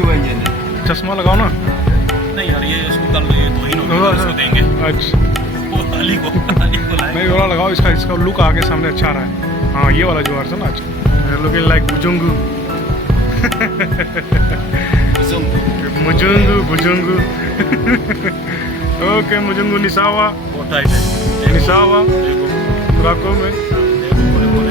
Blue engine है। चश्मा लगाओ ना। नहीं यार, ये इसको कल ये दो ही लोग इसको देंगे। अच्छा वो अली को लाएंगे। नहीं, वाला लगाओ, इसका लुक आगे सामने अच्छा रहा है। हाँ, ये वाला जो वर्जन अच्छा, लुकिंग लाइक बुजुंगू। बुजुंगू। ओके, मुजुंगू निसावा। बहुत टाइट है। निसावा देखो राको में। देखो, बोले